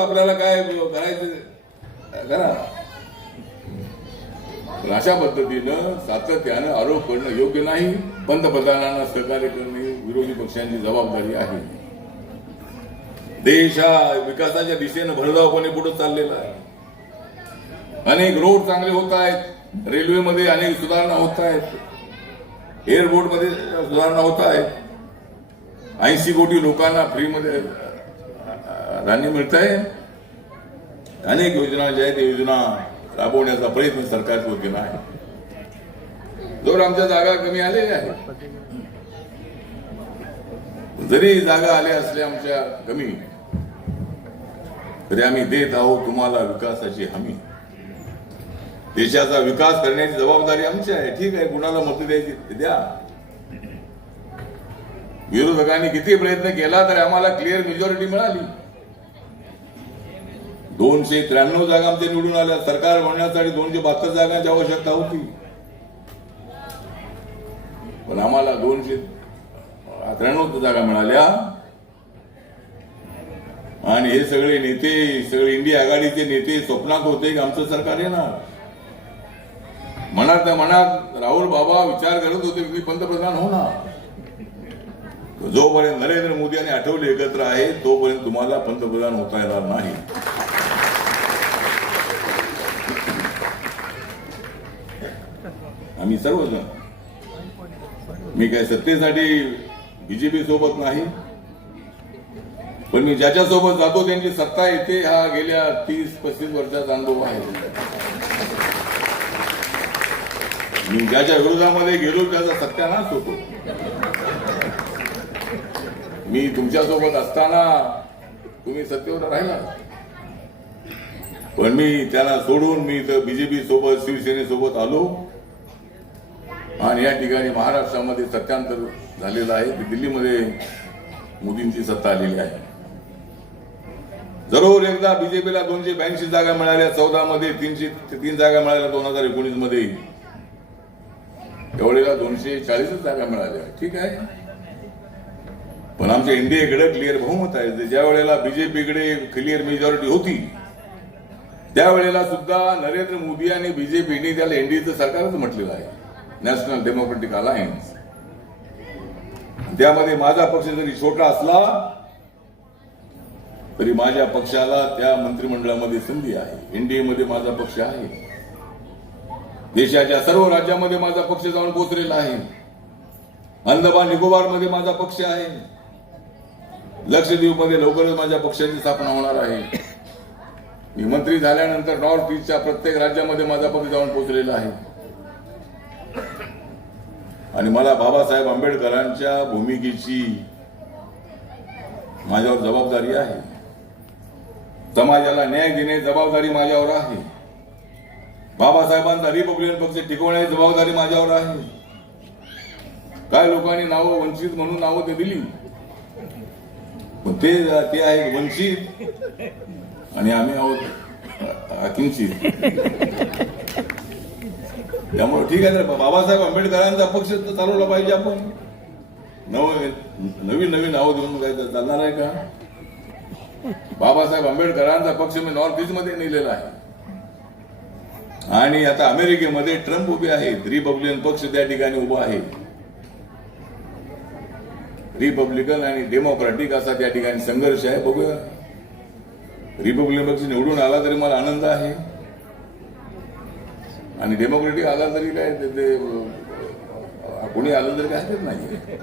आपल्याला काय करायचं? करा. अशा पद्धतीनं सातत्यानं आरोप करणं योग्य नाही. पंतप्रधानांना सहकार्य करणे विरोधी पक्षांची जबाबदारी आहे. देश हा विकासाच्या दिशेनं भरधावपणे पुढे चाललेला आहे. अनेक रोड चांगले होत आहेत. रेल्वेमध्ये अनेक सुधारणा होत आहेत. एअरपोर्टमध्ये सुधारणा होत आहेत. ऐंशी कोटी लोकांना फ्रीमध्ये अ, धान्य मिळत आहे अनेक योजना ज्या आहेत त्या योजना राबवण्याचा प्रयत्न सरकारचा केला आहे. जोर आमच्या जागा कमी आलेल्या आहेत. जरी जागा आल्या असल्या आमच्या कमी. तरी आम्ही देत आहोत तुम्हाला विकासाची हमी. देशाचा विकास करण्याची जबाबदारी आमची आहे. ठीक आहे कुणाला मत द्यायची ते द्या. विरोधकांनी किती प्रयत्न केला तर आम्हाला क्लिअर मेजॉरिटी मिळाली. दोनशे त्र्याण्णव जागा आमच्या निवडून आल्या. सरकार होण्यासाठी दोनशे बहात्तर जागांची आवश्यकता होती. पण आम्हाला दोनशे त्र्याण्णव जागा मिळाल्या. आणि हे सगळे नेते सगळे इंडिया आघाडीचे नेते स्वप्नात होते की आमचं सरकार येणार. मनात मनात राहुल बाबा विचार करत होते की मी पंतप्रधान होणार. जोपर्यंत नरेंद्र मोदी आणि आठवले एकत्र आहे तोपर्यंत तुम्हाला पंतप्रधान होता येणार नाही. आम्ही सर्वजण. मी काय सत्तेसाठी बीजेपी सोबत नाही. पण मी ज्याच्या सोबत जातो त्यांची सत्ता येते हा गेल्या तीस पस्तीस वर्षाचा अनुभव आहे. मी ज्याच्या विरोधामध्ये गेलो त्याचा सत्यानाश होतो. मी तुमच्यासोबत असताना तुम्ही सत्तेवर राहिला पण मी त्याला सोडून मी इथं बीजेपी सोबत शिवसेनेसोबत आलो. आणि या ठिकाणी महाराष्ट्रामध्ये सत्यांतर झालेलं आहे. की दिल्लीमध्ये मोदींची सत्ता आलेली आहे. जरूर एकदा बीजेपीला दोनशे ब्याऐंशी जागा मिळाल्या. चौदा मध्ये तीनशे तीन जागा मिळाल्या दोन हजार एकोणीसमध्ये एवढेला दोनशे चाळीसच जागा मिळाल्या. ठीक आहे? पण आमच्या इंडियाकडे क्लिअर बहुमत आहे. ज्या वेळेला बीजेपीकडे क्लिअर मेजॉरिटी होती त्यावेळेला सुद्धा नरेंद्र मोदी आणि बीजेपीने त्याला एनडीएचं सरकारच म्हटलेलं आहे. National Democratic Alliance. त्यामध्ये माझा पक्ष जरी छोटा असला तरी माझ्या पक्षाला त्या मंत्रिमंडळामध्ये संधी आहे. एनडीएमध्ये माझा पक्ष आहे. देशाच्या सर्व राज्यामध्ये माझा पक्ष जाऊन पोचलेला आहे. अंदमान निकोबारमध्ये माझा पक्ष आहे. लक्षद्वीपमध्ये लवकरच माझ्या पक्षाची स्थापना होणार आहे. मी मंत्री झाल्यानंतर नॉर्थ ईस्टच्या प्रत्येक राज्यामध्ये माझा पक्ष जाऊन पोचलेला आहे. आणि मला बाबासाहेब आंबेडकरांच्या भूमिकेची माझ्यावर जबाबदारी आहे. समाजाला न्याय देण्याची जबाबदारी माझ्यावर आहे. बाबासाहेबांचा रिपब्लिकन पक्ष टिकवण्याची जबाबदारी माझ्यावर आहे. काय लोकांनी नावं वंचित म्हणून नावं ते दिली? पण ते ते आहे वंचित आणि आम्ही आहोत अकिंचित. त्यामुळे ठीक आहे बाबासाहेब आंबेडकरांचा पक्ष तर चालवला पाहिजे आपण. नव नवीन नवीन नावं देऊन काय तर चालणार आहे का? बाबासाहेब आंबेडकरांचा पक्ष मी नॉर्थ ईस्टमध्ये नेलेला आहे. आणि आता अमेरिकेमध्ये ट्रम्प उभे आहेत रिपब्लिकन पक्ष त्या ठिकाणी उभा आहे. रिपब्लिकन आणि डेमोक्रॅटिक असा त्या ठिकाणी संघर्ष आहे. बघूया. रिपब्लिकन पक्ष निवडून आला तरी मला आनंद आहे. आणि डेमोक्रेटिक आला तरी काय ते- कोणी आलं तरी काय हरकत नाही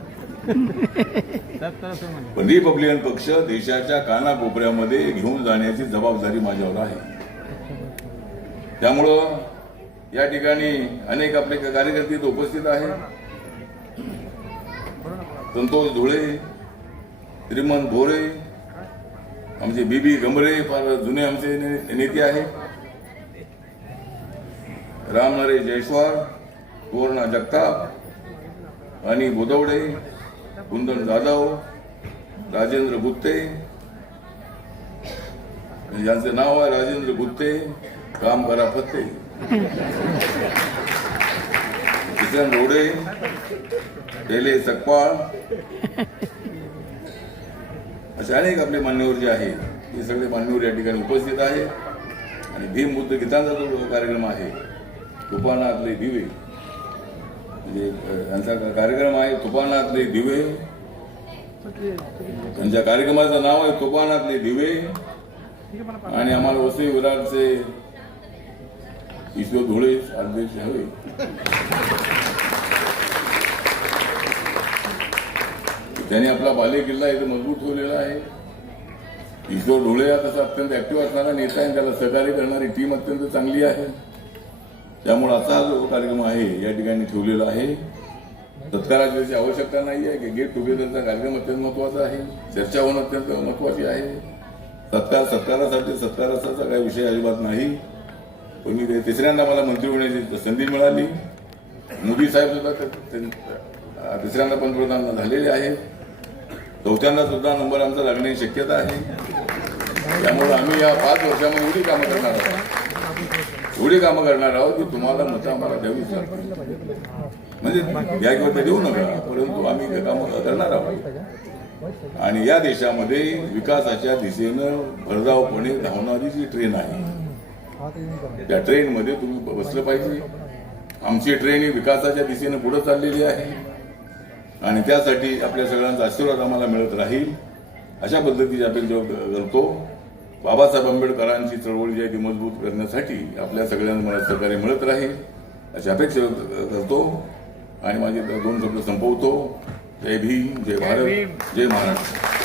पण रिपब्लिकन पक्ष देशाच्या कानाकोपऱ्यामध्ये घेऊन जाण्याची जबाबदारी माझ्यावर आहे. त्यामुळं या ठिकाणी अनेक आपले कार्यकर्ते उपस्थित आहेत. संतोष धुळे श्रीमंत भोरे आमचे बीबी गमरे फार जुने आमचे नेते आहेत. रामनरे जयस्वाल सुवर्णा जगताप अनी बोदवडे कुंदन जाधव राजेंद्र गुत्ते ज्यांचं नाव आहे राजेंद्र गुत्ते काम करा फत्ते. किसन रोडे टेले सकपाळ असे अनेक आपले मान्यवर जे आहेत ते सगळे मान्यवर या ठिकाणी उपस्थित आहे आणि भीम बुद्ध गीतांचा जो कार्यक्रम आहे तुफानातले दिवे. म्हणजे यांचा कार्यक्रम आहे तुफानातले दिवे. त्यांच्या कार्यक्रमाचं नाव आहे तुफानातले दिवे. आणि आम्हाला वसई विरारचे ईश्वर धुळे अध्यक्ष हवे. त्यांनी आपला बाले किल्ला इथे मजबूत ठेवलेला आहे. ईश्वर ढोळे हा तसा अत्यंत ऍक्टिव्ह असणारा नेता आहे. त्याला सहकार्य करणारी टीम अत्यंत चांगली आहे. त्यामुळे आता जो कार्यक्रम आहे या ठिकाणी ठेवलेला आहे. सत्काराची त्याची आवश्यकता नाही आहे की गेट टुगेदरचा कार्यक्रम अत्यंत महत्त्वाचा आहे चर्चा होणं अत्यंत महत्वाची आहे. सत्कार सत्कारासाठी सत्काराचा काही विषय अजिबात नाही. पण मी ते- तिसऱ्यांदा मला मंत्री होण्याची संधी मिळाली. मोदी साहेब सुद्धा तिसऱ्यांदा पंतप्रधान झालेले आहेत. चौथ्यांदा सुद्धा नंबर आमचा लागण्याची शक्यता आहे. त्यामुळे आम्ही या पाच वर्षामध्ये एवढी कामं करणार आहोत. एवढी कामं करणार आहोत की तुम्हाला मतं आम्हाला द्यावीच लागतील. म्हणजे या किंवा ते देऊ नका परंतु आम्ही ते कामं करणार आहोत. आणि या देशामध्ये विकासाच्या दिशेनं भरधावपणे धावणारी जी ट्रेन आहे त्या ट्रेनमध्ये तुम्ही बसलं पाहिजे. आमची ट्रेन ही विकासाच्या दिशेने पुढे चाललेली आहे. आणि त्यासाठी आपल्या सगळ्यांचा आशीर्वाद आम्हाला मिळत राहील. अशा पद्धतीची अपेक्षा करतो. बाबासाहेब आंबेडकरांची चळवळ जी आहे ती मजबूत करण्यासाठी आपल्या सगळ्यांना मला सहकार्य मिळत राहील अशी अपेक्षा करतो. आणि माझे दोन शब्द संपवतो. जय भीम जय भारत जय महाराष्ट्र.